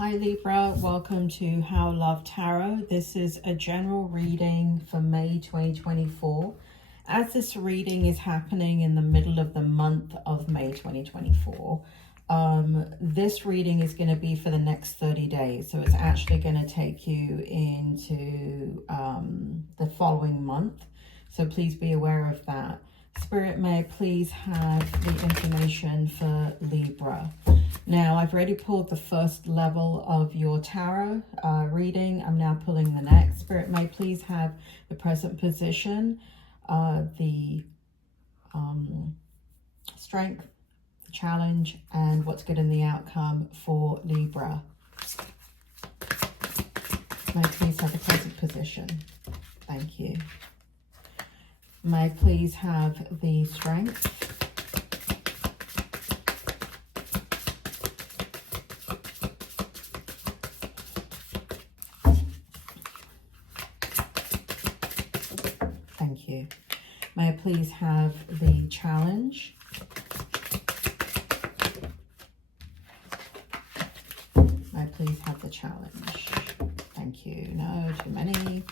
Hi Libra, welcome to How Love Tarot. This is a general reading for May 2024. As this reading is happening in the middle of the month of May 2024, this reading is going to be for the next 30 days. So it's actually going to take you into the following month. So please be aware of that. Spirit, may I please have the information for Libra. Now, I've already pulled the first level of your tarot reading. I'm now pulling the next. Spirit, may I please have the present position, the strength, the challenge, and what's good in the outcome for Libra. May I please have the present position? Thank you. May I please have the strength? Thank you. May I please have the challenge? May I please have the challenge? Thank you. No, too many.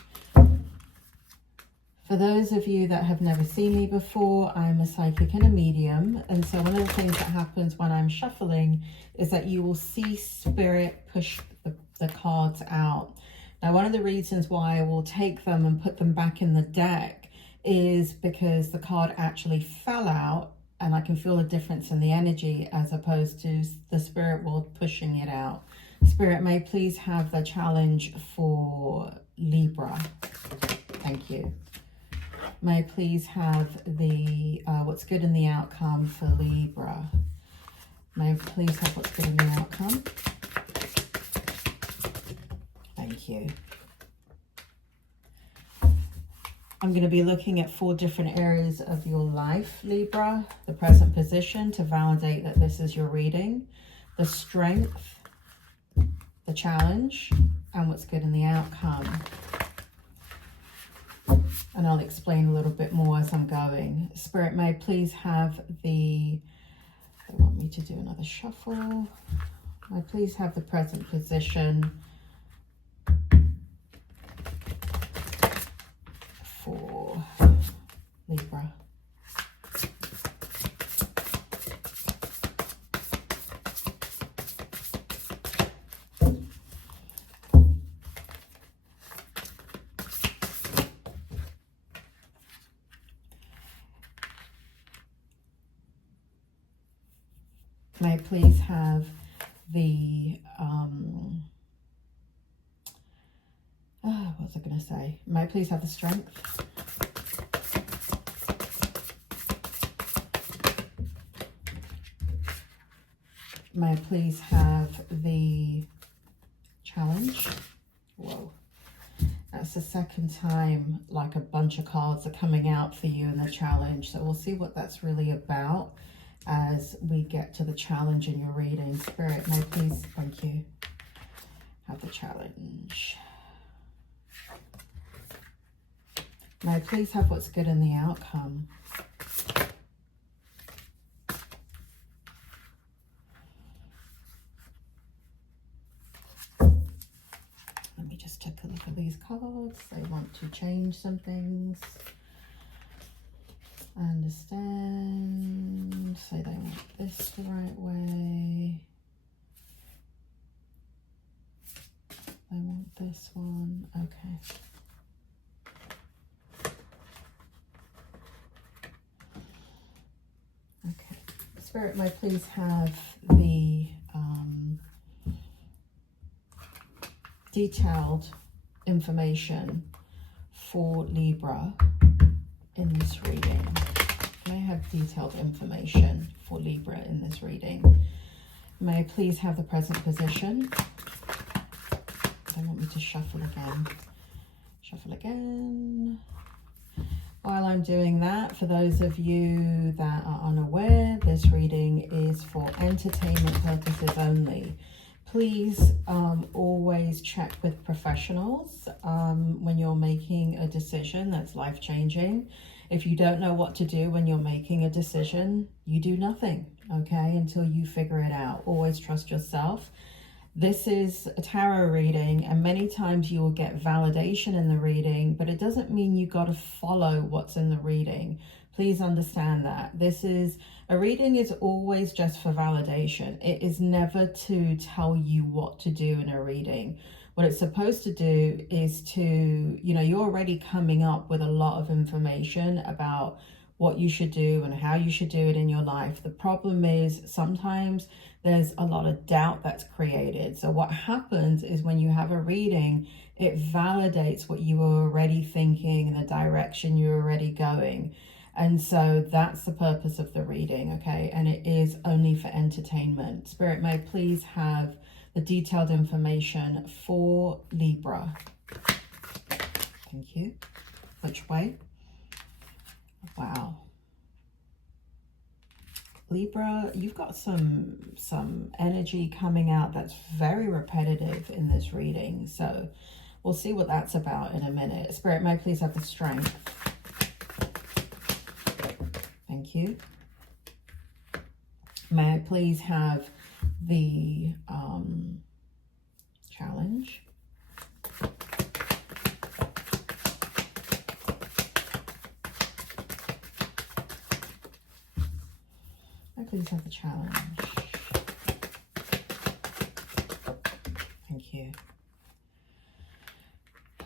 For those of you that have never seen me before, I'm a psychic and a medium. And so one of the things that happens when I'm shuffling is that you will see Spirit push the cards out. Now, one of the reasons why I will take them and put them back in the deck is because the card actually fell out and I can feel a difference in the energy as opposed to the spirit world pushing it out. Spirit, may I please have the challenge for Libra? Thank you. May I please have the what's good in the outcome for Libra? May I please have what's good in the outcome? Thank you. I'm going to be looking at 4 different areas of your life, Libra. The present position to validate that this is your reading. The strength, the challenge, and what's good in the outcome. And I'll explain a little bit more as I'm going. Spirit, may I please have the... They want me to do another shuffle. May I please have the present position for Libra. May I please have the, what was I going to say? May I please have the strength? May I please have the challenge? Whoa. That's the second time like a bunch of cards are coming out for you in the challenge. So we'll see what that's really about as we get to the challenge in your reading. Spirit, may I please, thank you, have the challenge. May I please have what's good in the outcome? Let me just take a look at these cards. They want to change some things. I understand. So they want this the right way. They want this one. Okay. Okay. Spirit, may I please have the detailed information for Libra in this reading. May I have detailed information for Libra in this reading? May I please have the present position? They want me to shuffle again. Shuffle again. While I'm doing that, for those of you that are unaware, this reading is for entertainment purposes only. Please always check with professionals when you're making a decision that's life-changing. If you don't know what to do when you're making a decision, you do nothing, okay, until you figure it out. Always trust yourself. This is a tarot reading, and many times you will get validation in the reading, but it doesn't mean you got to follow what's in the reading. Please understand that. A reading is always just for validation. It is never to tell you what to do in a reading. What it's supposed to do is you're already coming up with a lot of information about what you should do and how you should do it in your life. The problem is sometimes there's a lot of doubt that's created. So what happens is when you have a reading, it validates what you were already thinking and the direction you're already going. And so that's the purpose of the reading, okay? And it is only for entertainment. Spirit, may I please have the detailed information for Libra. Thank you. Which way? Wow. Libra, you've got some energy coming out that's very repetitive in this reading. So we'll see what that's about in a minute. Spirit, may I please have the strength? Thank you. May I please have the challenge? Please have the challenge. Thank you.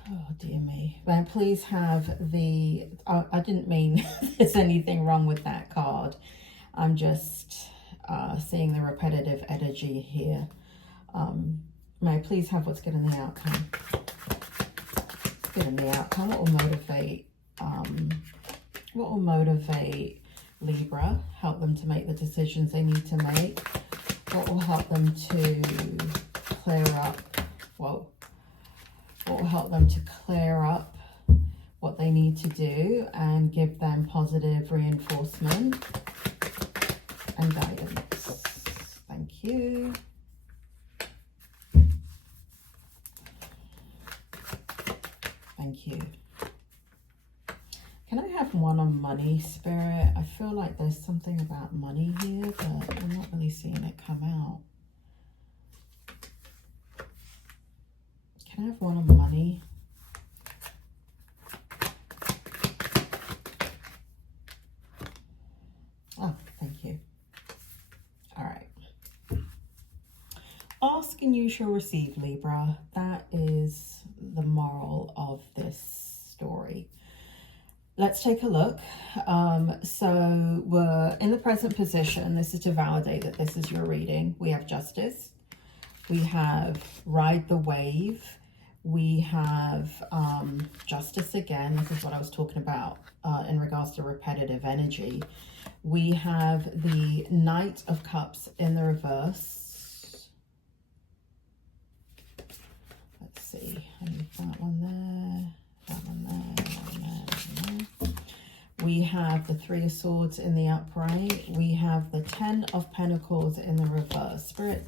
Oh, dear me. May I please have the... I didn't mean there's anything wrong with that card. I'm just seeing the repetitive energy here. May I please have what's good in the outcome? Good in the outcome. What will motivate Libra, help them to make the decisions they need to make? What will help them to clear up, what will help them to clear up what they need to do and give them positive reinforcement and guidance? Thank you. Thank you. Can I have one on money, Spirit? I feel like there's something about money here, but I'm not really seeing it come out. Can I have one on money? Oh, thank you. All right. Ask and you shall receive, Libra. That is the moral of this story. Let's take a look. So we're in the present position. This is to validate that this is your reading. We have justice. We have ride the wave. We have justice again. This is what I was talking about in regards to repetitive energy. We have the Knight of Cups in the reverse. Let's see. I need that one there. That one there. That one there. We have the Three of Swords in the upright. We have the Ten of Pentacles in the reverse. Spirit,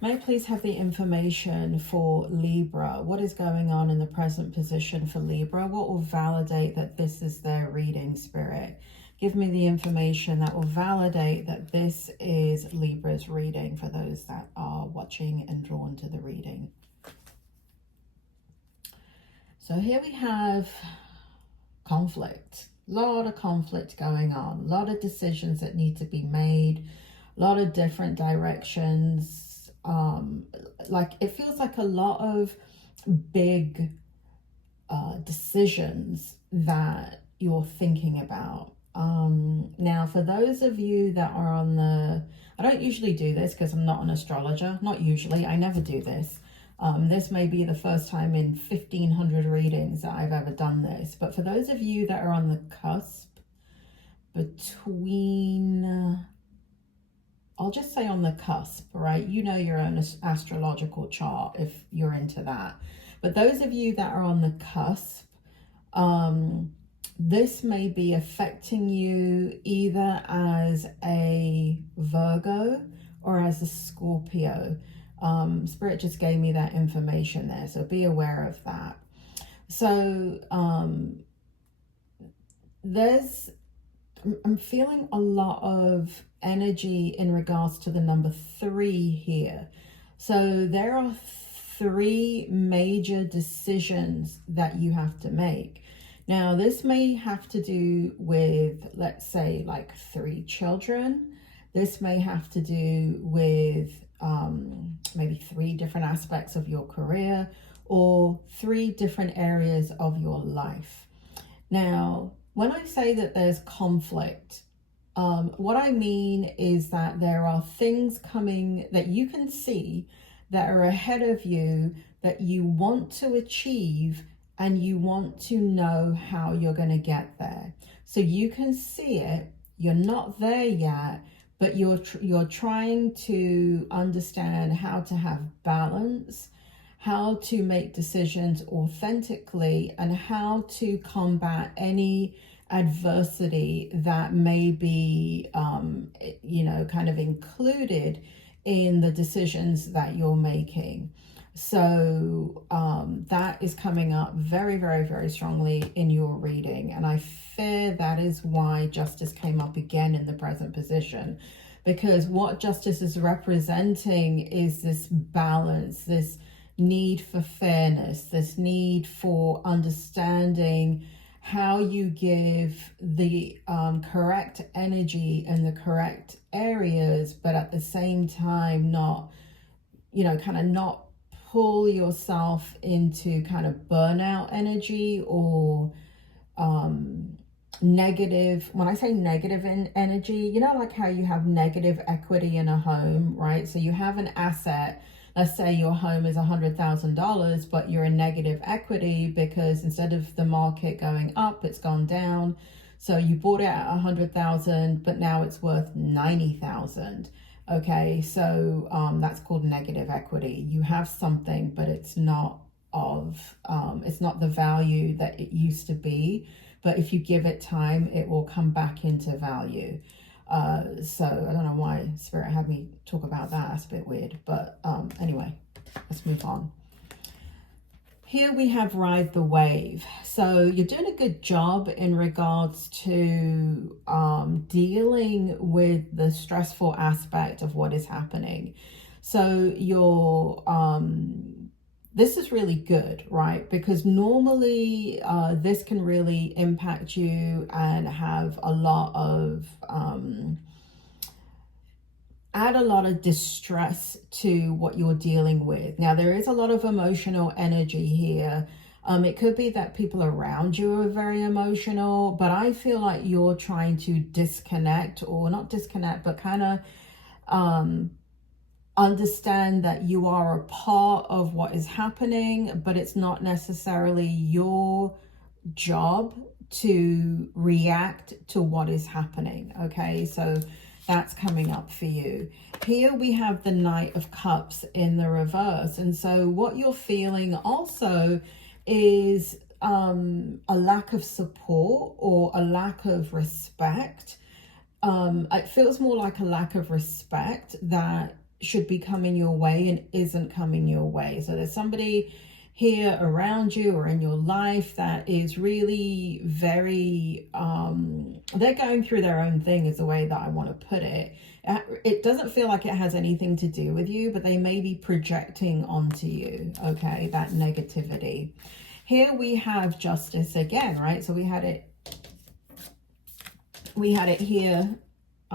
may I please have the information for Libra? What is going on in the present position for Libra? What will validate that this is their reading, Spirit? Give me the information that will validate that this is Libra's reading for those that are watching and drawn to the reading. So here we have conflict. A lot of conflict going on. A lot of decisions that need to be made. A lot of different directions. Like it feels like a lot of big decisions that you're thinking about. Now, for those of you that are on the... I don't usually do this because I'm not an astrologer. Not usually. I never do this. This may be the first time in 1,500 readings that I've ever done this. But for those of you that are on the cusp between... I'll just say on the cusp, right? You know your own astrological chart if you're into that. But those of you that are on the cusp, this may be affecting you either as a Virgo or as a Scorpio. Spirit just gave me that information there, so be aware of that. So I'm feeling a lot of energy in regards to the number 3 here. So there are 3 major decisions that you have to make. Now, this may have to do with, let's say, like 3 children. This may have to do with maybe 3 different aspects of your career, or 3 different areas of your life. Now, when I say that there's conflict, what I mean is that there are things coming that you can see that are ahead of you that you want to achieve, and you want to know how you're going to get there. So you can see it, you're not there yet, but you're trying to understand how to have balance, how to make decisions authentically, and how to combat any adversity that may be, kind of included in the decisions that you're making. So that is coming up very, very, very strongly in your reading. And I fear that is why Justice came up again in the present position, because what Justice is representing is this balance, this need for fairness, this need for understanding how you give the correct energy in the correct areas, but at the same time not pull yourself into kind of burnout energy or negative. When I say negative in energy, like how you have negative equity in a home, right? So you have an asset. Let's say your home is $100,000, but you're in negative equity because instead of the market going up, it's gone down. So you bought it at 100,000, but now it's worth 90,000. Okay, so that's called negative equity. You have something, but it's not the value that it used to be. But if you give it time, it will come back into value. So I don't know why Spirit had me talk about that. That's a bit weird. But anyway, let's move on. Here we have ride the wave. So you're doing a good job in regards to dealing with the stressful aspect of what is happening. So this is really good, right? Because normally this can really impact you and have a lot of add a lot of distress to what you're dealing with. Now, there is a lot of emotional energy here. It could be that people around you are very emotional, but I feel like you're trying to disconnect, or not disconnect, but kind of understand that you are a part of what is happening, but it's not necessarily your job to react to what is happening. Okay, so that's coming up for you. Here we have the Knight of Cups in the reverse. And so what you're feeling also is a lack of support or a lack of respect. It feels more like a lack of respect that should be coming your way and isn't coming your way. So there's somebody here around you or in your life that is really very they're going through their own thing, is the way that I want to put it. It doesn't feel like it has anything to do with you, but they may be projecting onto you, okay, that negativity. Here we have Justice again, right? So we had it here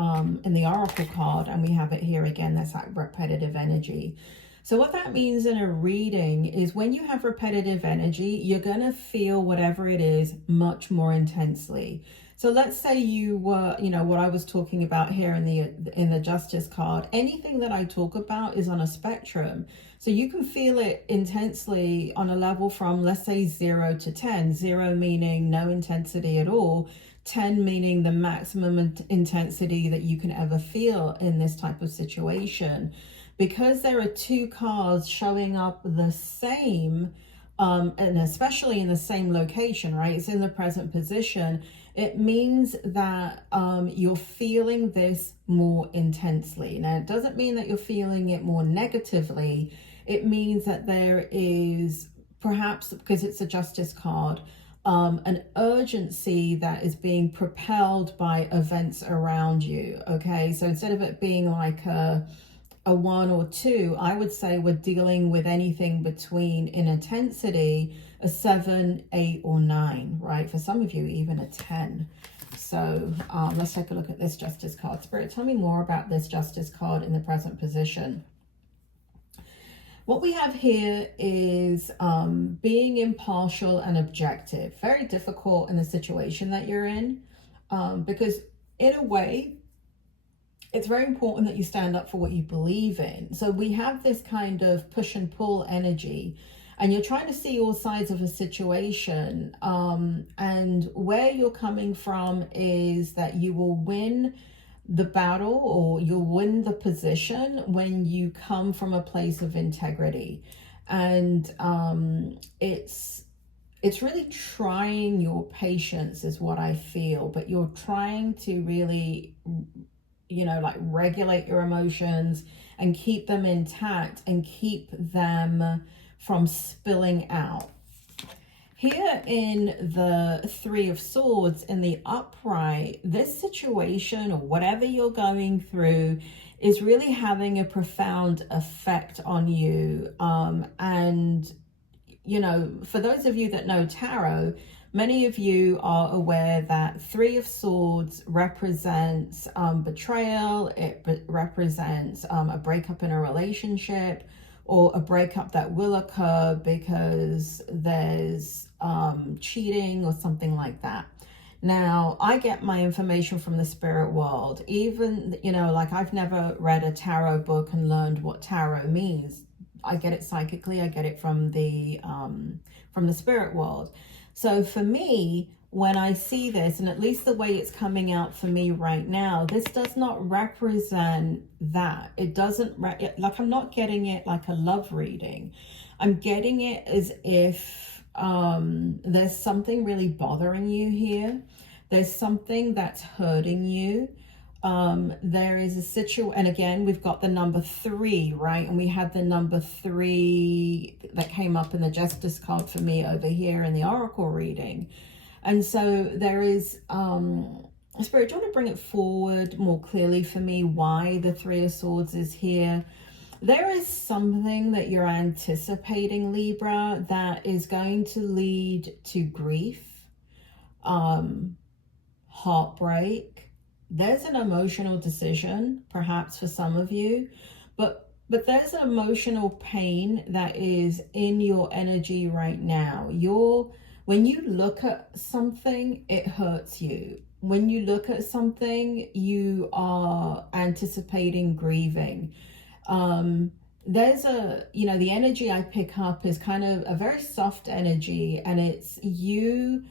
in the Oracle card, and we have it here again. That's that repetitive energy. So what that means in a reading is when you have repetitive energy, you're going to feel whatever it is much more intensely. So let's say you were, what I was talking about here in the Justice card, anything that I talk about is on a spectrum. So you can feel it intensely on a level from, let's say, 0 to 10, 0 meaning no intensity at all, 10 meaning the maximum intensity that you can ever feel in this type of situation. Because there are 2 cards showing up the same, and especially in the same location, right? It's in the present position. It means that you're feeling this more intensely. Now, it doesn't mean that you're feeling it more negatively. It means that there is, perhaps because it's a Justice card, an urgency that is being propelled by events around you, okay? So instead of it being like a a 1 or 2, I would say we're dealing with anything between, in intensity, a 7, 8, or 9, right? For some of you, even a 10. So let's take a look at this Justice card. Spirit, tell me more about this Justice card in the present position. What we have here is being impartial and objective. Very difficult in the situation that you're in, because in a way, it's very important that you stand up for what you believe in. So we have this kind of push and pull energy, and you're trying to see all sides of a situation. And where you're coming from is that you will win the battle, or you'll win the position when you come from a place of integrity. And it's really trying your patience is what I feel, but you're trying to really, you know, like regulate your emotions and keep them intact and keep them from spilling out. Here in the 3 of Swords in the upright, this situation or whatever you're going through is really having a profound effect on you. And, you know, for those of you that know tarot, many of you are aware that 3 of Swords represents betrayal. It represents a breakup in a relationship, or a breakup that will occur because there's cheating or something like that. Now, I get my information from the spirit world. Even, you know, like I've never read a tarot book and learned what tarot means. I get it psychically. I get it from the spirit world. So for me, when I see this, and at least the way it's coming out for me right now, this does not represent that. It doesn't, like I'm not getting it like a love reading. I'm getting it as if there's something really bothering you here. There's something that's hurting you. There is a situation, and again, we've got the number 3, right? And we had the number 3 that came up in the Justice card for me over here in the Oracle reading. And so there is, Spirit, do you want to bring it forward more clearly for me why the 3 of Swords is here? There is something that you're anticipating, Libra, that is going to lead to grief, heartbreak. There's an emotional decision, perhaps for some of you, but there's an emotional pain that is in your energy right now. When you look at something, it hurts you. When you look at something, you are anticipating grieving. There's the energy I pick up is kind of a very soft energy, and it's you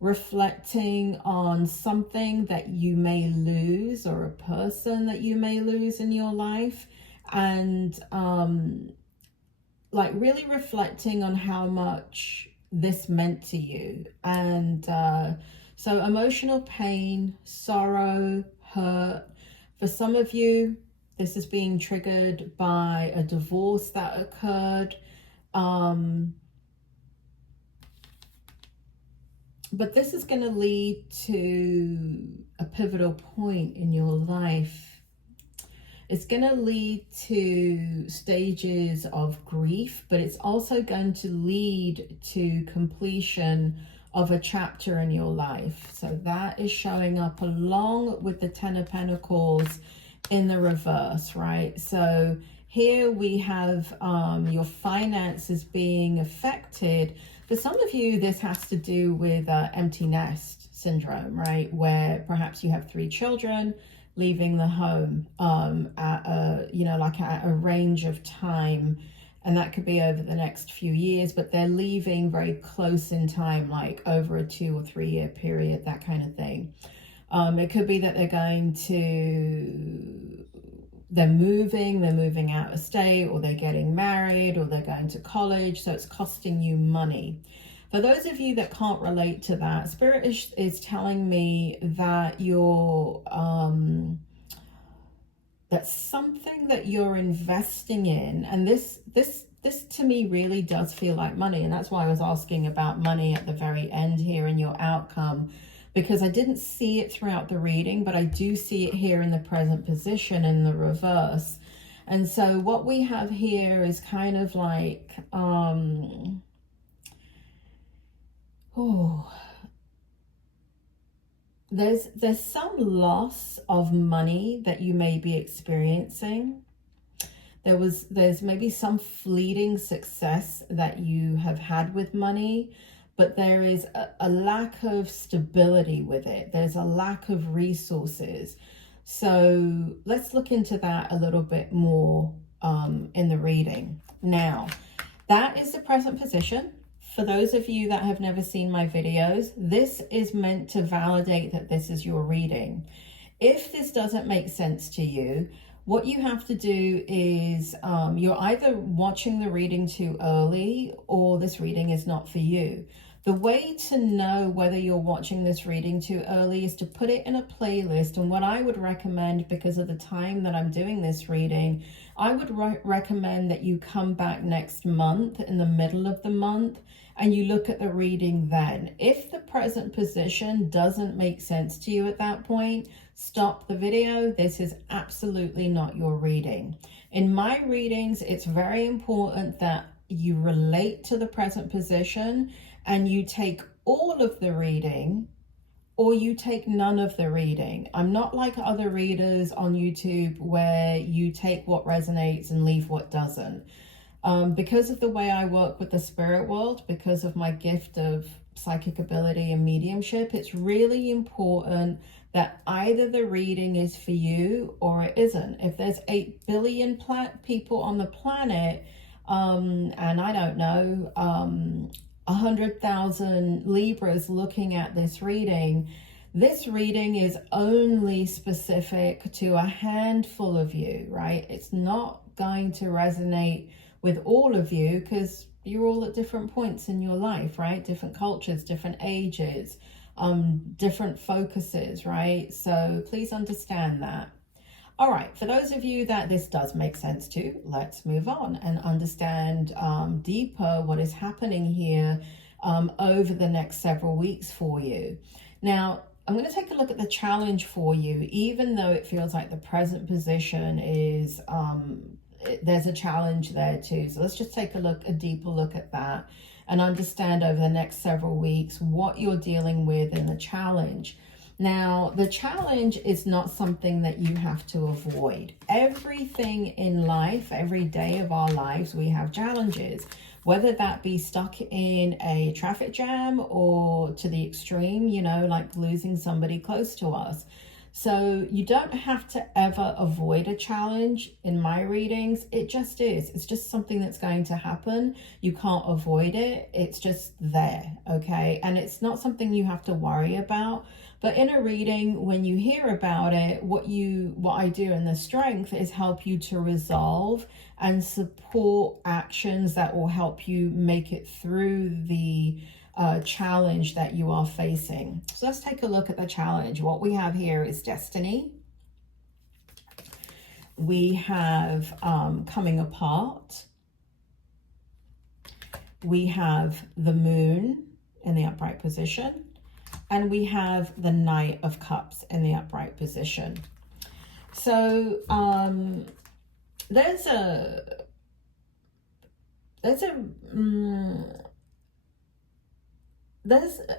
reflecting on something that you may lose, or a person that you may lose in your life, and like really reflecting on how much this meant to you. And so emotional pain, sorrow, hurt. For some of you, this is being triggered by a divorce that occurred. But this is going to lead to a pivotal point in your life. It's going to lead to stages of grief, but it's also going to lead to completion of a chapter in your life. So that is showing up along with the 10 of Pentacles in the reverse, right? So here we have your finances being affected. For some of you, this has to do with empty nest syndrome, right? Where perhaps you have 3 children leaving the home at a range of time, and that could be over the next few years, but they're leaving very close in time, like over a 2 or 3 year period, that kind of thing. It could be that they're moving out of state, or they're getting married, or they're going to college, so it's costing you money. For those of you that can't relate to that, Spirit is telling me that that's something that you're investing in, and this to me really does feel like money, and that's why I was asking about money at the very end here in your outcome, because I didn't see it throughout the reading, but I do see it here in the present position in the reverse. And so what we have here is kind of like, there's some loss of money that you may be experiencing. There's maybe some fleeting success that you have had with money, but there is a lack of stability with it. There's a lack of resources. So let's look into that a little bit more in the reading. Now, that is the present position. For those of you that have never seen my videos, this is meant to validate that this is your reading. If this doesn't make sense to you, what you have to do is you're either watching the reading too early or this reading is not for you. The way to know whether you're watching this reading too early is to put it in a playlist. And what I would recommend, because of the time that I'm doing this reading, I would recommend that you come back next month, in the middle of the month, and you look at the reading then. If the present position doesn't make sense to you at that point, stop the video. This is absolutely not your reading. In my readings, it's very important that you relate to the present position and you take all of the reading or you take none of the reading. I'm not like other readers on YouTube where you take what resonates and leave what doesn't. Because of the way I work with the spirit world, because of my gift of psychic ability and mediumship, it's really important that either the reading is for you or it isn't. If there's 8 billion people on the planet, and I don't know, 100,000 Libras looking at this reading is only specific to a handful of you, right? It's not going to resonate with all of you because you're all at different points in your life, right? Different cultures, different ages, different focuses, right? So please understand that. All right, for those of you that this does make sense to, let's move on and understand deeper what is happening here over the next several weeks for you. Now, I'm going to take a look at the challenge for you, even though it feels like the present position is, there's a challenge there too. So let's just take a deeper look at that and understand over the next several weeks what you're dealing with in the challenge. Now, the challenge is not something that you have to avoid. Everything in life, every day of our lives, we have challenges, whether that be stuck in a traffic jam or to the extreme, you know, like losing somebody close to us. So you don't have to ever avoid a challenge in my readings. It just is. It's just something that's going to happen. You can't avoid it. It's just there, okay? And it's not something you have to worry about. But in a reading, when you hear about it, what I do in the strength is help you to resolve and support actions that will help you make it through the challenge that you are facing. So let's take a look at the challenge. What we have here is destiny. We have coming apart. We have the moon in the upright position. And we have the Knight of Cups in the upright position. So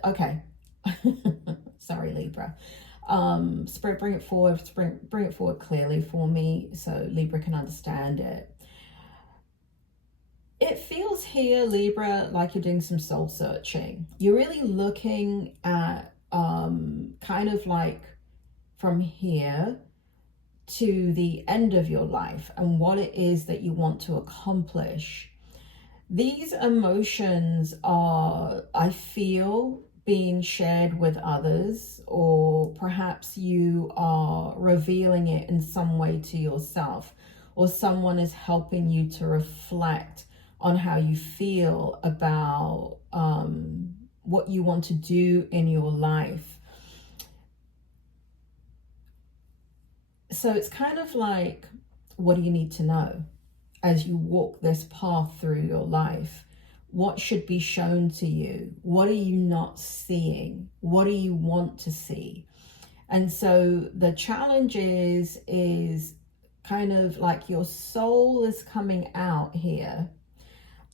okay. Sorry, Libra. Spirit, bring it forward. Bring it forward clearly for me so Libra can understand it. It feels here, Libra, like you're doing some soul searching. You're really looking at kind of like from here to the end of your life and what it is that you want to accomplish. These emotions are, I feel, being shared with others, or perhaps you are revealing it in some way to yourself, or someone is helping you to reflect on how you feel about what you want to do in your life. So it's kind of like, what do you need to know as you walk this path through your life? What should be shown to you? What are you not seeing? What do you want to see? And so the challenge is kind of like your soul is coming out here.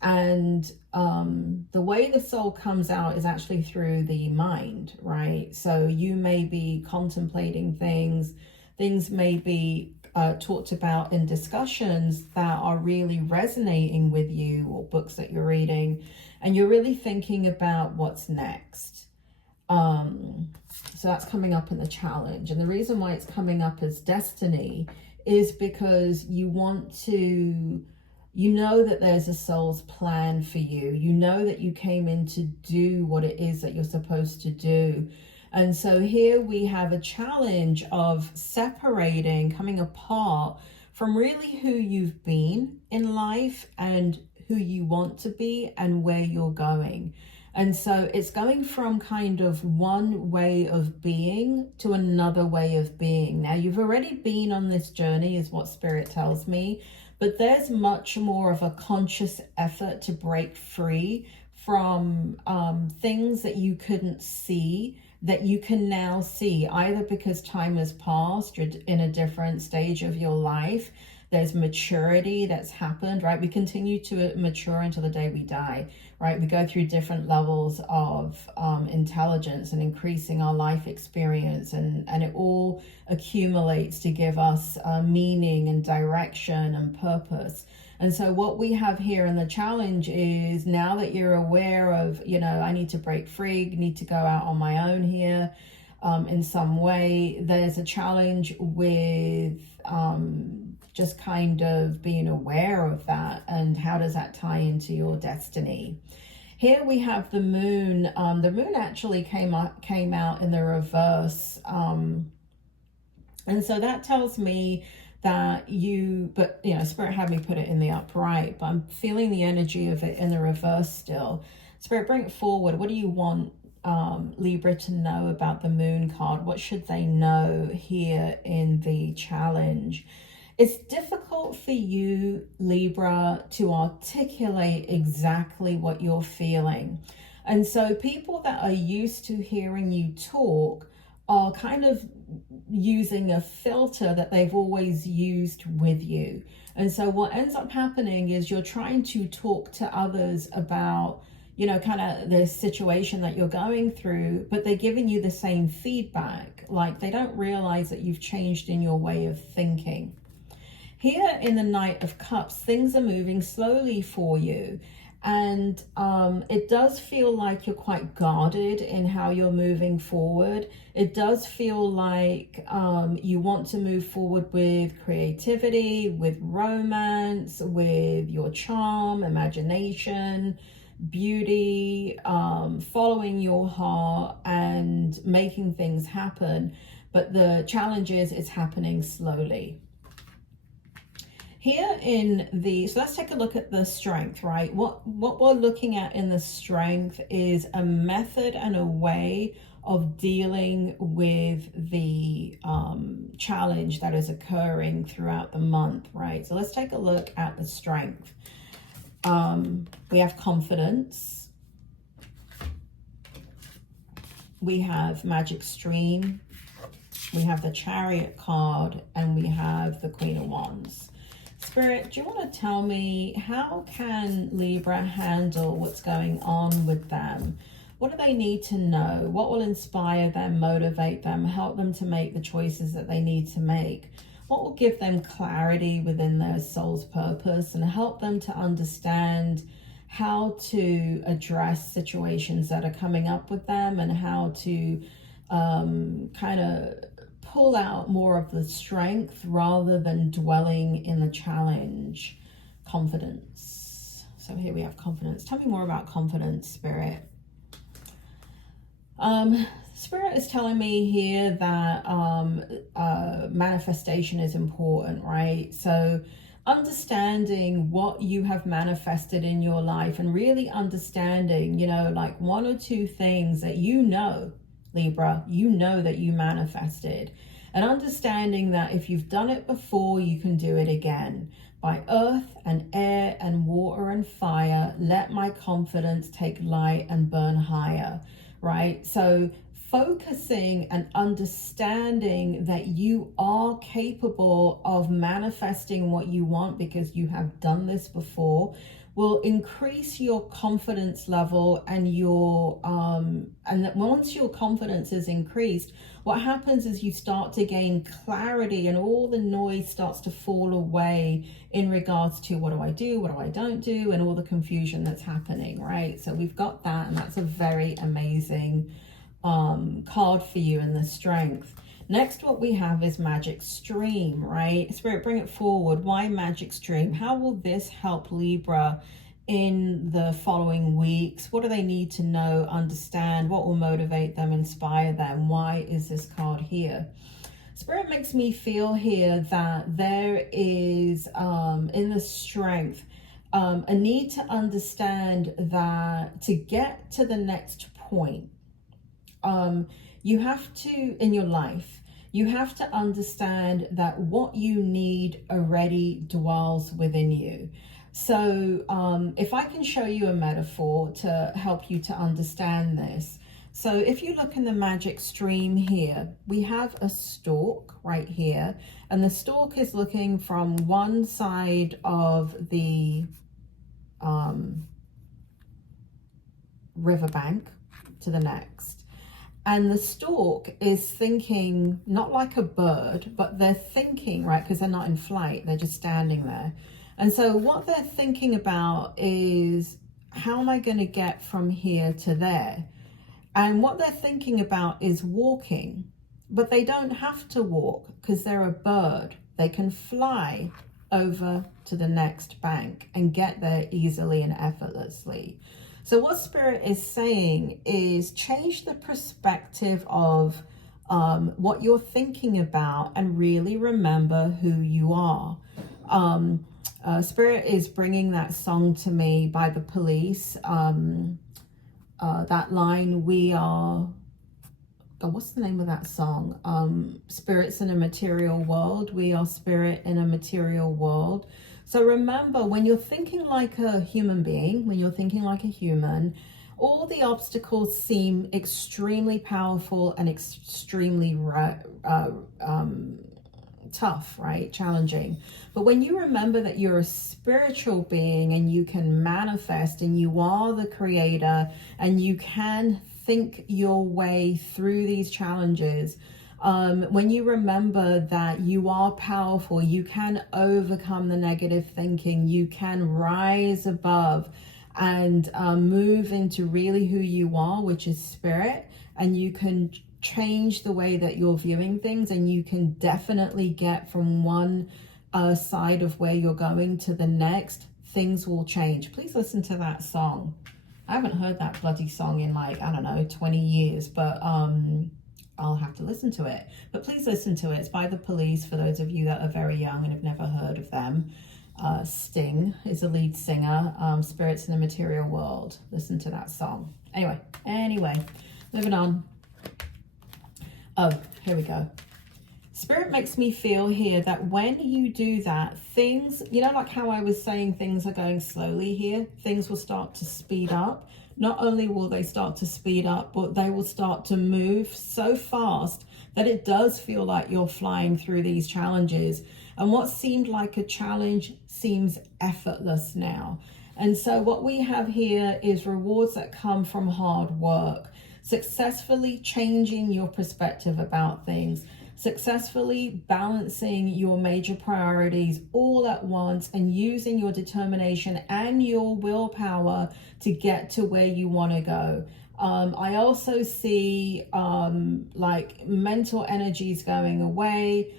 And the way the soul comes out is actually through the mind, right? So you may be contemplating things may be talked about in discussions that are really resonating with you, or books that you're reading, and you're really thinking about what's next. So that's coming up in the challenge. And the reason why it's coming up as destiny is because you know that there's a soul's plan for you. You know that you came in to do what it is that you're supposed to do. And so here we have a challenge of separating, coming apart from really who you've been in life and who you want to be and where you're going. And so it's going from kind of one way of being to another way of being. Now, you've already been on this journey, is what Spirit tells me, but there's much more of a conscious effort to break free from things that you couldn't see, that you can now see, either because time has passed, you're in a different stage of your life, there's maturity that's happened, right? We continue to mature until the day we die, right? We go through different levels of intelligence and increasing our life experience, and it all accumulates to give us meaning and direction and purpose. And so what we have here in the challenge is, now that you're aware of, I need to break free, need to go out on my own here in some way, there's a challenge with just kind of being aware of that, and how does that tie into your destiny. Here we have the moon. The moon actually came out in the reverse, and so that tells me that Spirit had me put it in the upright, but I'm feeling the energy of it in the reverse still. Spirit, bring it forward. What do you want Libra to know about the moon card? What should they know here in the challenge? It's difficult for you, Libra, to articulate exactly what you're feeling. And so people that are used to hearing you talk are kind of using a filter that they've always used with you. And so what ends up happening is you're trying to talk to others about, kind of the situation that you're going through, but they're giving you the same feedback. Like, they don't realize that you've changed in your way of thinking. Here in the Knight of Cups, things are moving slowly for you. And it does feel like you're quite guarded in how you're moving forward. It does feel like you want to move forward with creativity, with romance, with your charm, imagination, beauty, following your heart and making things happen. But the challenge is it's happening slowly. Here so let's take a look at the strength, right? What we're looking at in the strength is a method and a way of dealing with the challenge that is occurring throughout the month, right? So let's take a look at the strength. We have confidence. We have Magic Stream. We have the Chariot card, and we have the Queen of Wands. Spirit, do you want to tell me, how can Libra handle what's going on with them? What do they need to know? What will inspire them, motivate them, help them to make the choices that they need to make? What will give them clarity within their soul's purpose and help them to understand how to address situations that are coming up with them, and how to kind of pull out more of the strength rather than dwelling in the challenge? Confidence. So here we have confidence. Tell me more about confidence, Spirit. Spirit is telling me here that manifestation is important, right? So understanding what you have manifested in your life, and really understanding, like one or two things that Libra, that you manifested, and understanding that if you've done it before, you can do it again. By earth and air and water and fire, let my confidence take light and burn higher, right? So focusing and understanding that you are capable of manifesting what you want because you have done this before will increase your confidence level, and your and that once your confidence is increased, what happens is you start to gain clarity, and all the noise starts to fall away in regards to what do I do, what do I don't do, and all the confusion that's happening, right? So we've got that, and that's a very amazing card for you in the strength. Next, what we have is Magic Stream, right? Spirit, bring it forward. Why Magic Stream? How will this help Libra in the following weeks? What do they need to know, understand? What will motivate them, inspire them? Why is this card here? Spirit makes me feel here that there is, in the strength, a need to understand that to get to the next point, you have to, in your life, you have to understand that what you need already dwells within you. So if I can show you a metaphor to help you to understand this. So if you look in the Magic Stream here, we have a stalk right here, and the stalk is looking from one side of the riverbank to the next. And the stalk is thinking, not like a bird, but they're thinking, right, because they're not in flight, they're just standing there. And so what they're thinking about is, how am I going to get from here to there? And what they're thinking about is walking, but they don't have to walk because they're a bird. They can fly over to the next bank and get there easily and effortlessly. So what Spirit is saying is, change the perspective of what you're thinking about and really remember who you are. Spirit is bringing that song to me by The Police. That line, we are, what's the name of that song? Spirits in a material world. We are spirit in a material world. So remember, when you're thinking like a human being, when you're thinking like a human, all the obstacles seem extremely powerful and extremely tough, right? Challenging. But when you remember that you're a spiritual being and you can manifest and you are the creator and you can think your way through these challenges, when you remember that you are powerful, you can overcome the negative thinking, you can rise above and move into really who you are, which is spirit, and you can change the way that you're viewing things, and you can definitely get from one side of where you're going to the next. Things will change. Please listen to that song. I haven't heard that bloody song in like, I don't know, 20 years, but I'll have to listen to it. But please listen to it. It's by The Police, for those of you that are very young and have never heard of them. Sting is the lead singer. Spirits in the Material World. Listen to that song. Anyway, moving on. Oh, here we go. Spirit makes me feel here that when you do that, things, you know, like how I was saying things are going slowly here, things will start to speed up. Not only will they start to speed up, but they will start to move so fast that it does feel like you're flying through these challenges. And what seemed like a challenge seems effortless now. And so what we have here is rewards that come from hard work, successfully changing your perspective about things, successfully balancing your major priorities all at once, and using your determination and your willpower to get to where you want to go. I also see like mental energies going away,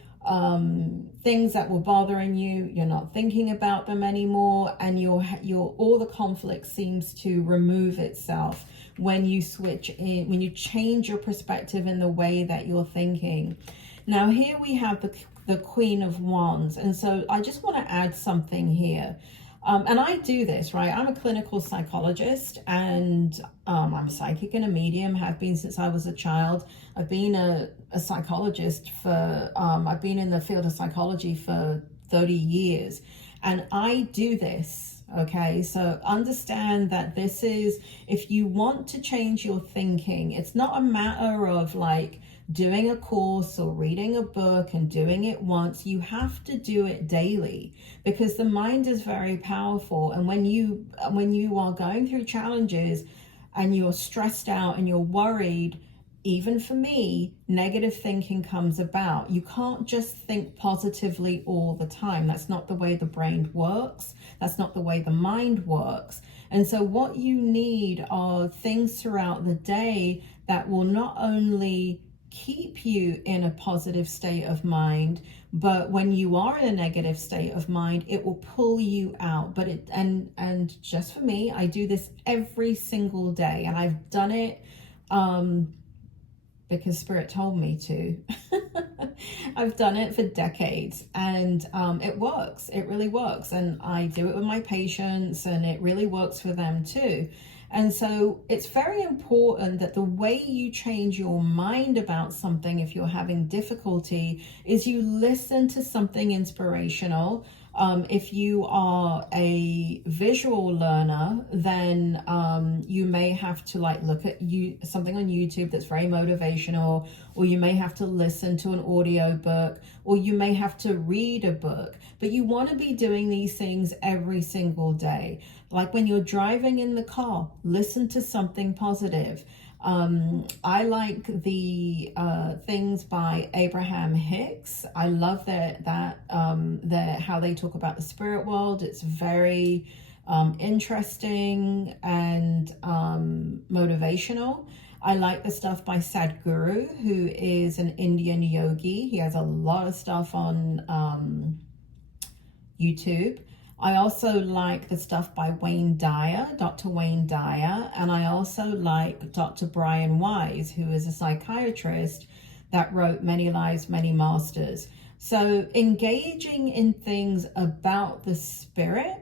things that were bothering you, you're not thinking about them anymore, and your all the conflict seems to remove itself when you switch in, when you change your perspective in the way that you're thinking. Now here we have the Queen of Wands, and so I just want to add something here. And I do this, right? I'm a clinical psychologist, and I'm a psychic and a medium, have been since I was a child. I've been a psychologist for, I've been in the field of psychology for 30 years. And I do this, Okay, so understand that this is, if you want to change your thinking, it's not a matter of like doing a course or reading a book and doing it once. You have to do it daily, because the mind is very powerful. And when you are going through challenges and you're stressed out and you're worried, even for me, negative thinking comes about. You can't just think positively all the time. That's not the way the brain works. That's not the way the mind works. And so what you need are things throughout the day that will not only keep you in a positive state of mind, but when you are in a negative state of mind, it will pull you out. But and just for me, I do this every single day, and I've done it because Spirit told me to. I've done it for decades, and it works. It really works. And I do it with my patients, and it really works for them too. And so it's very important that the way you change your mind about something, if you're having difficulty, is you listen to something inspirational. If you are a visual learner, then you may have to like look at something on YouTube that's very motivational, or you may have to listen to an audio book, or you may have to read a book. But you want to be doing these things every single day. Like when you're driving in the car, listen to something positive. I like the things by Abraham Hicks. I love how they talk about the spirit world. It's very interesting and motivational. I like the stuff by Sadhguru, who is an Indian yogi. He has a lot of stuff on YouTube. I also like the stuff by Wayne Dyer, Dr. Wayne Dyer, and I also like Dr. Brian Weiss, who is a psychiatrist that wrote Many Lives, Many Masters. So engaging in things about the spirit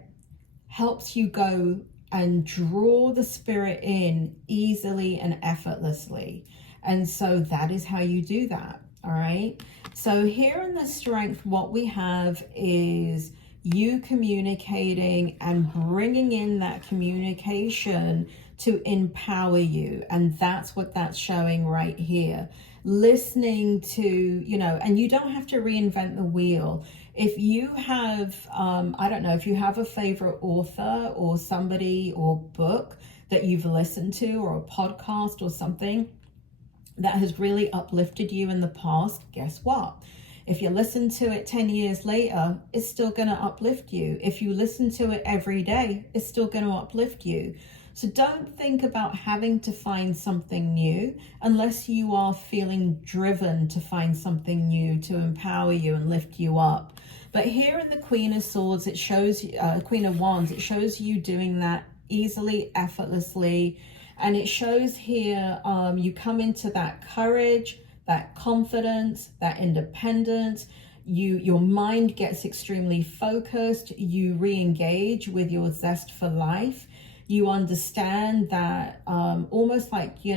helps you go and draw the spirit in easily and effortlessly. And so that is how you do that, all right? So here in the strength, what we have is you communicating and bringing in that communication to empower you. And that's what that's showing right here. Listening to, and you don't have to reinvent the wheel. If you have, I don't know, if you have a favorite author or somebody or book that you've listened to, or a podcast or something that has really uplifted you in the past, guess what? If you listen to it 10 years later, it's still going to uplift you. If you listen to it every day, it's still going to uplift you. So don't think about having to find something new unless you are feeling driven to find something new to empower you and lift you up. But here in the Queen of Swords, it shows, Queen of Wands, it shows you doing that easily, effortlessly. And it shows here you come into that courage, that confidence, that independence. Your mind gets extremely focused. You re-engage with your zest for life. You understand that almost like, you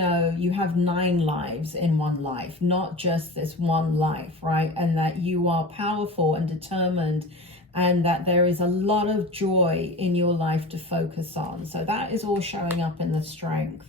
have 9 lives in one life, not just this one life, right? And that you are powerful and determined, and that there is a lot of joy in your life to focus on. So that is all showing up in the strength.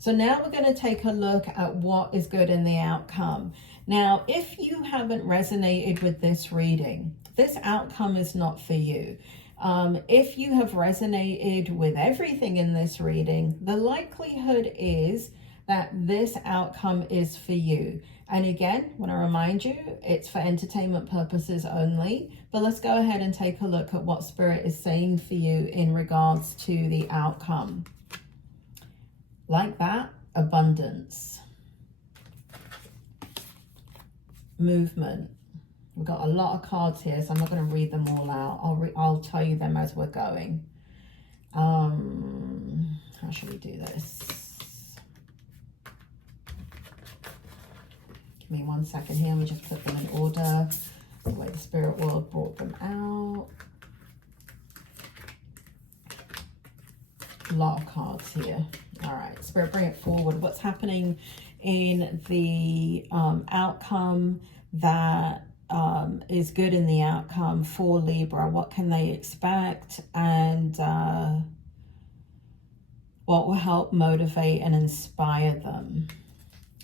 So now we're going to take a look at what is good in the outcome. Now, if you haven't resonated with this reading, this outcome is not for you. If you have resonated with everything in this reading, the likelihood is that this outcome is for you. And again, I want to remind you, it's for entertainment purposes only. But let's go ahead and take a look at what Spirit is saying for you in regards to the outcome. Like that, abundance, movement. We've got a lot of cards here, so I'm not going to read them all out. I'll tell you them as we're going. How should we do this? Give me 1 second here. Let me just put them in order, the way the spirit world brought them out. A lot of cards here. All right, Spirit, bring it forward. What's happening in the outcome that is good in the outcome for Libra. What can they expect, and what will help motivate and inspire them?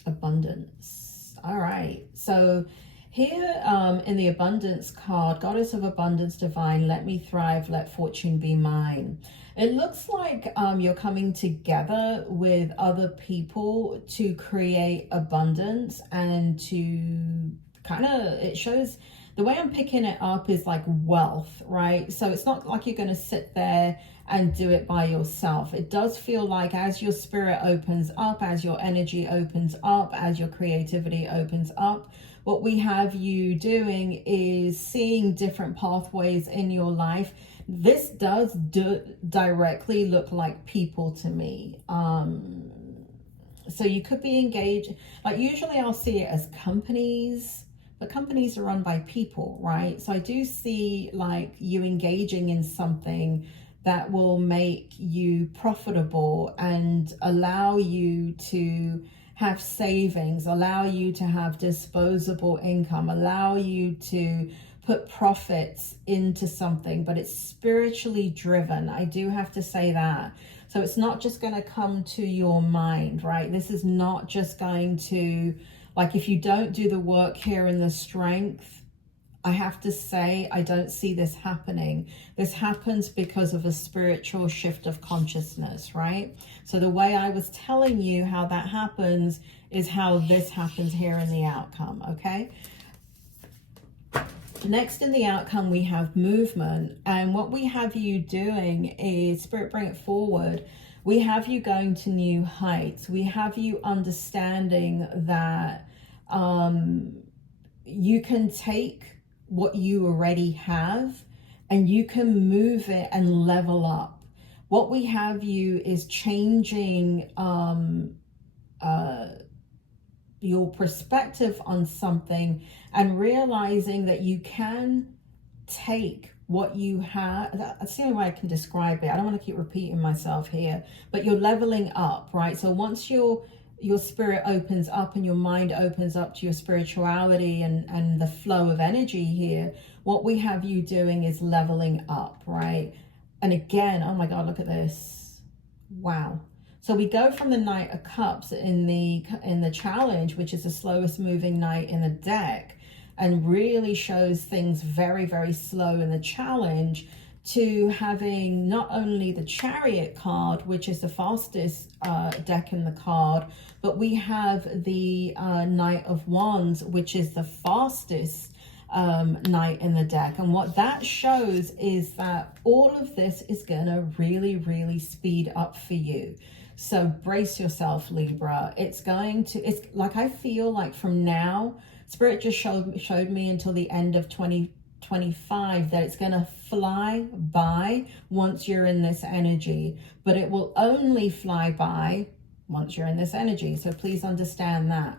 Abundance. All right, so here in the abundance card, Goddess of Abundance Divine, let me thrive, let fortune be mine. It looks like you're coming together with other people to create abundance and to kind of, it shows, the way I'm picking it up is like wealth, right? So it's not like you're going to sit there and do it by yourself. It does feel like as your spirit opens up, as your energy opens up, as your creativity opens up, what we have you doing is seeing different pathways in your life. This does directly look like people to me. So you could be engaged, like usually I'll see it as companies, but companies are run by people, right? So I do see like you engaging in something that will make you profitable and allow you to have savings, allow you to have disposable income, allow you to put profits into something, but it's spiritually driven. I do have to say that. So it's not just going to come to your mind, right? This is not just going to, like, if you don't do the work here in the strength, I have to say, I don't see this happening. This happens because of a spiritual shift of consciousness, right? So the way I was telling you how that happens is how this happens here in the outcome, okay? Next in the outcome, we have movement. And what we have you doing is, Spirit, bring it forward. We have you going to new heights. We have you understanding that you can take what you already have and you can move it and level up. What we have you is changing your perspective on something and realizing that you can take what you have. That's the only way I can describe it. I don't want to keep repeating myself here, but you're leveling up, right? So once your spirit opens up and your mind opens up to your spirituality and the flow of energy here, what we have you doing is leveling up, right? And again, oh my God, look at this. Wow. So we go from the Knight of Cups in the challenge, which is the slowest moving knight in the deck, and really shows things very, very slow in the challenge, to having not only the Chariot card, which is the fastest deck in the card, but we have the Knight of Wands, which is the fastest knight in the deck. And what that shows is that all of this is going to really, really speed up for you. So brace yourself, Libra. It's like, I feel like from now, Spirit just showed me until the end of 2025 that it's going to fly by once you're in this energy, but it will only fly by once you're in this energy. So please understand that.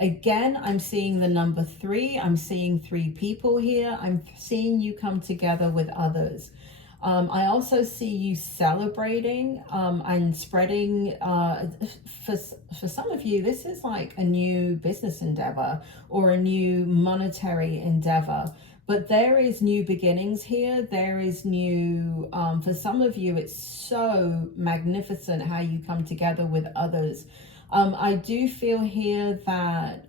Again, I'm seeing the number 3. I'm seeing 3 people here. I'm seeing you come together with others. I also see you celebrating and spreading. For some of you, this is like a new business endeavor or a new monetary endeavor. But there is new beginnings here. There is new, for some of you, it's so magnificent how you come together with others. I do feel here that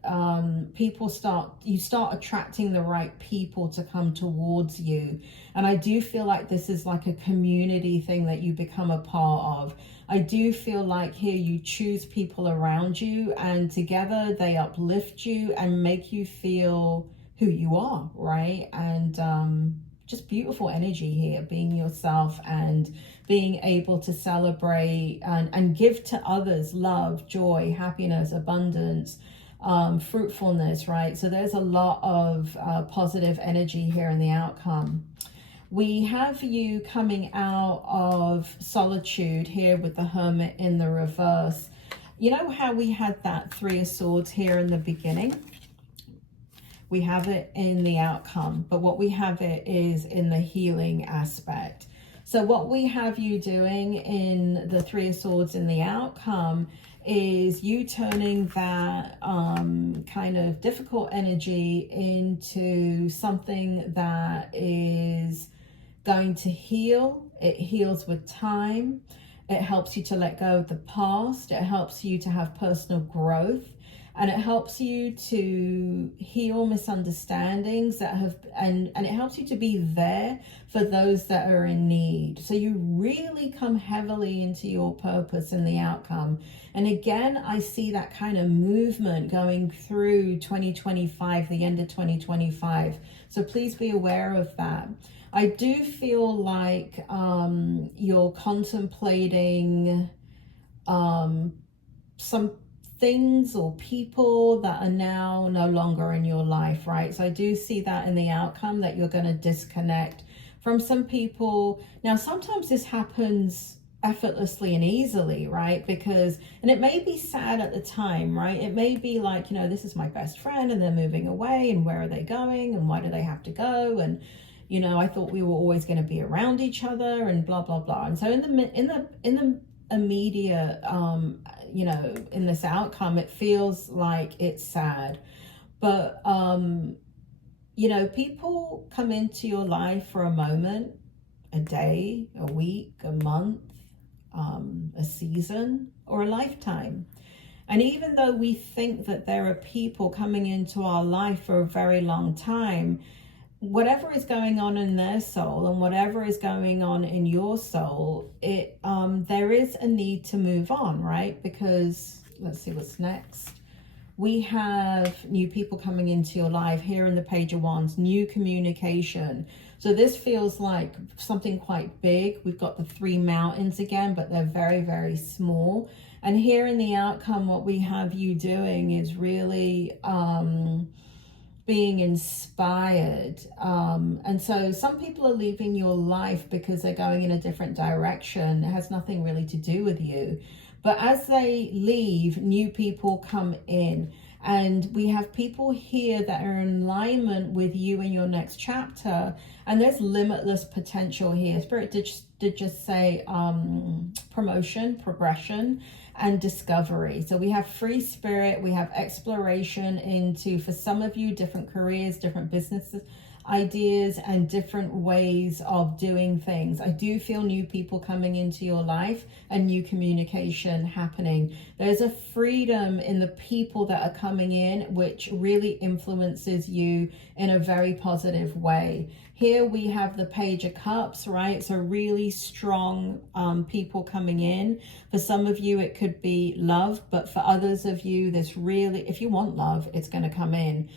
you start attracting the right people to come towards you. And I do feel like this is like a community thing that you become a part of. I do feel like here you choose people around you and together they uplift you and make you feel who you are, right? And just beautiful energy here, being yourself and being able to celebrate and give to others love, joy, happiness, abundance, fruitfulness, right? So there's a lot of positive energy here in the outcome. We have you coming out of solitude here with the Hermit in the reverse. You know how we had that 3 of Swords here in the beginning? We have it in the outcome, but what we have it is in the healing aspect. So what we have you doing in the Three of Swords in the outcome is you turning that kind of difficult energy into something that is going to heal. It heals with time. It helps you to let go of the past. It helps you to have personal growth. And it helps you to heal misunderstandings that have, and it helps you to be there for those that are in need. So you really come heavily into your purpose and the outcome. And again, I see that kind of movement going through 2025, the end of 2025. So please be aware of that. I do feel like you're contemplating some things or people that are now no longer in your life, right? So I do see that in the outcome, that you're going to disconnect from some people. Now, sometimes this happens effortlessly and easily, right? Because, and it may be sad at the time, right? It may be like, you know, this is my best friend and they're moving away, and where are they going and why do they have to go? And, you know, I thought we were always going to be around each other and blah, blah, blah. And so in the immediate, you know, in this outcome, it feels like it's sad. But, you know, people come into your life for a moment, a day, a week, a month, a season, or a lifetime. And even though we think that there are people coming into our life for a very long time, whatever is going on in their soul and whatever is going on in your soul, there is a need to move on, right? Because let's see what's next. We have new people coming into your life here in the Page of Wands, new communication. So this feels like something quite big. We've got the 3 mountains again, but they're very, very small. And here in the outcome, what we have you doing is really being inspired. And so some people are leaving your life because they're going in a different direction. It has nothing really to do with you. But as they leave, new people come in. And we have people here that are in alignment with you in your next chapter. And there's limitless potential here. Spirit did just say promotion, progression, and discovery. So we have free spirit, we have exploration into, for some of you, different careers, different businesses, ideas, and different ways of doing things. I do feel new people coming into your life and new communication happening. There's a freedom in the people that are coming in, which really influences you in a very positive way. Here we have the Page of Cups, right? So really strong people coming in. For some of you, it could be love, but for others of you, this really, if you want love, it's going to come in.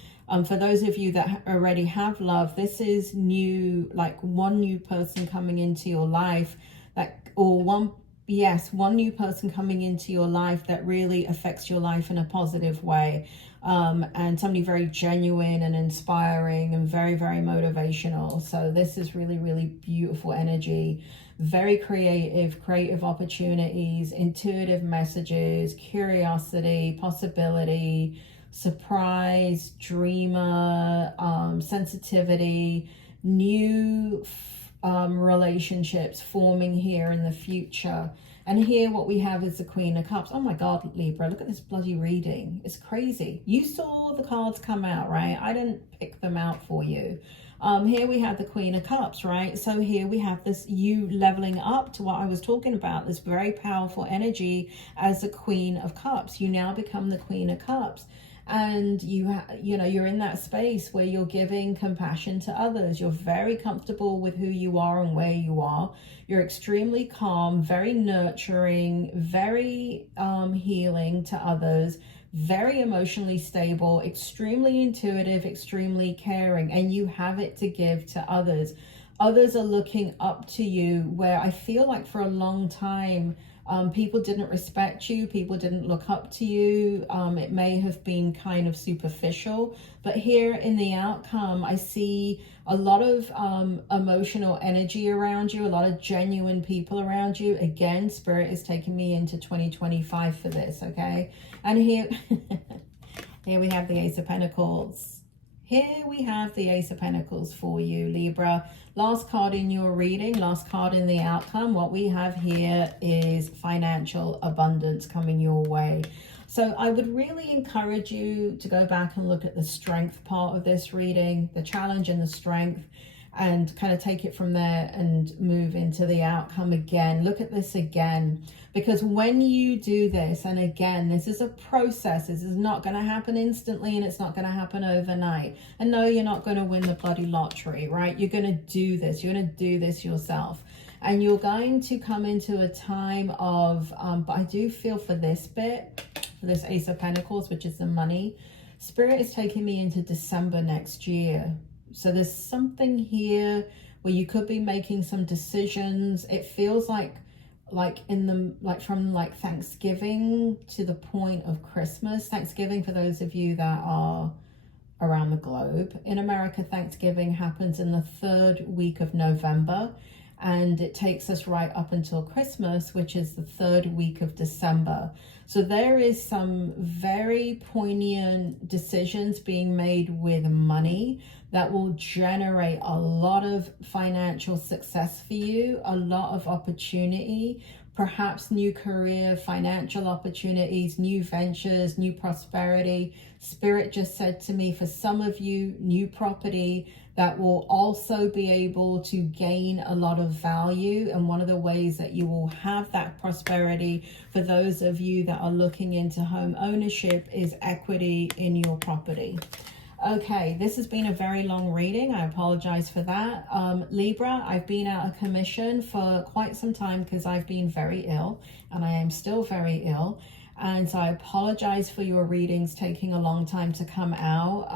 For those of you that already have love, this is new, like one new person coming into your life, one new person coming into your life that really affects your life in a positive way. And somebody very genuine and inspiring and very, very motivational. So this is really, really beautiful energy. Very creative opportunities, intuitive messages, curiosity, possibility, surprise, dreamer, sensitivity, new relationships forming here in the future. And here what we have is the Queen of Cups. Oh my God, Libra, look at this bloody reading. It's crazy. You saw the cards come out, right? I didn't pick them out for you. Here we have the Queen of Cups, right? So here we have this, you leveling up to what I was talking about, this very powerful energy as the Queen of Cups. You now become the Queen of Cups. And you're in that space where you're giving compassion to others. You're very comfortable with who you are and where you are. You're extremely calm, very nurturing, very healing to others, very emotionally stable, extremely intuitive, extremely caring, and you have it to give to others. Others are looking up to you, where I feel like for a long time, people didn't respect you, people didn't look up to you. It may have been kind of superficial, but here in the outcome, I see a lot of emotional energy around you, a lot of genuine people around you. Again, Spirit is taking me into 2025 for this, okay? And here, here we have the Ace of Pentacles. Here we have the Ace of Pentacles for you, Libra. Last card in your reading, last card in the outcome. What we have here is financial abundance coming your way. So I would really encourage you to go back and look at the strength part of this reading, the challenge and the strength, and kind of take it from there and move into the outcome again. Look at this again, because when you do this, and again, this is a process. This is not going to happen instantly, and it's not going to happen overnight. And no, you're not going to win the bloody lottery, right? You're going to do this. You're going to do this yourself. And you're going to come into a time of, but I do feel for this bit, for this Ace of Pentacles, which is the money, Spirit is taking me into December next year. So there's something here where you could be making some decisions. It feels like from Thanksgiving to the point of Christmas. Thanksgiving, for those of you that are around the globe. In America, Thanksgiving happens in the 3rd week of November, and it takes us right up until Christmas, which is the 3rd week of December. So there is some very poignant decisions being made with money that will generate a lot of financial success for you, a lot of opportunity, perhaps new career, financial opportunities, new ventures, new prosperity. Spirit just said to me, for some of you, new property that will also be able to gain a lot of value. And one of the ways that you will have that prosperity for those of you that are looking into home ownership is equity in your property. Okay, this has been a very long reading. I apologize for that. Libra, I've been out of commission for quite some time because I've been very ill, and I am still very ill. And so I apologize for your readings taking a long time to come out.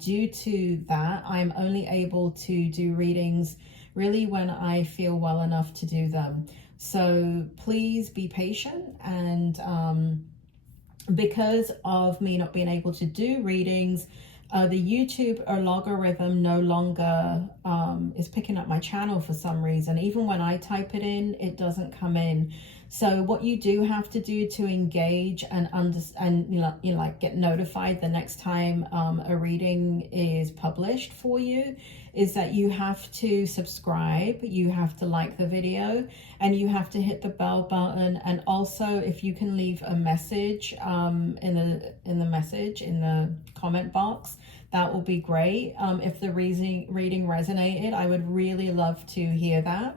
Due to that, I'm only able to do readings really when I feel well enough to do them. So please be patient. And because of me not being able to do readings, the YouTube algorithm no longer is picking up my channel for some reason. Even when I type it in, it doesn't come in. So what you do have to do to engage and get notified the next time a reading is published for you is that you have to subscribe, you have to like the video, and you have to hit the bell button. And also, if you can leave a message in the comment box, that will be great. If the reading resonated, I would really love to hear that.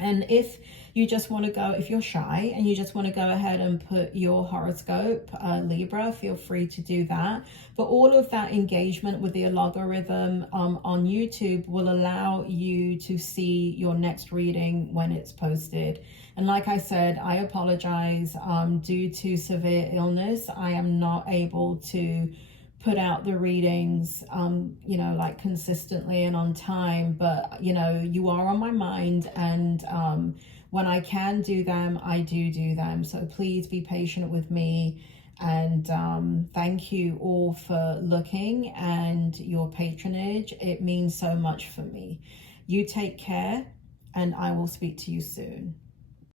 And if you just want to go, if you're shy and you just want to go ahead and put your horoscope, Libra, feel free to do that. But all of that engagement with the algorithm on YouTube will allow you to see your next reading when it's posted. And like I said, I apologize. Due to severe illness, I am not able to put out the readings, consistently and on time, but you are on my mind, and when I can do them, I do them. So please be patient with me, and thank you all for looking and your patronage. It means so much for me. You take care, and I will speak to you soon.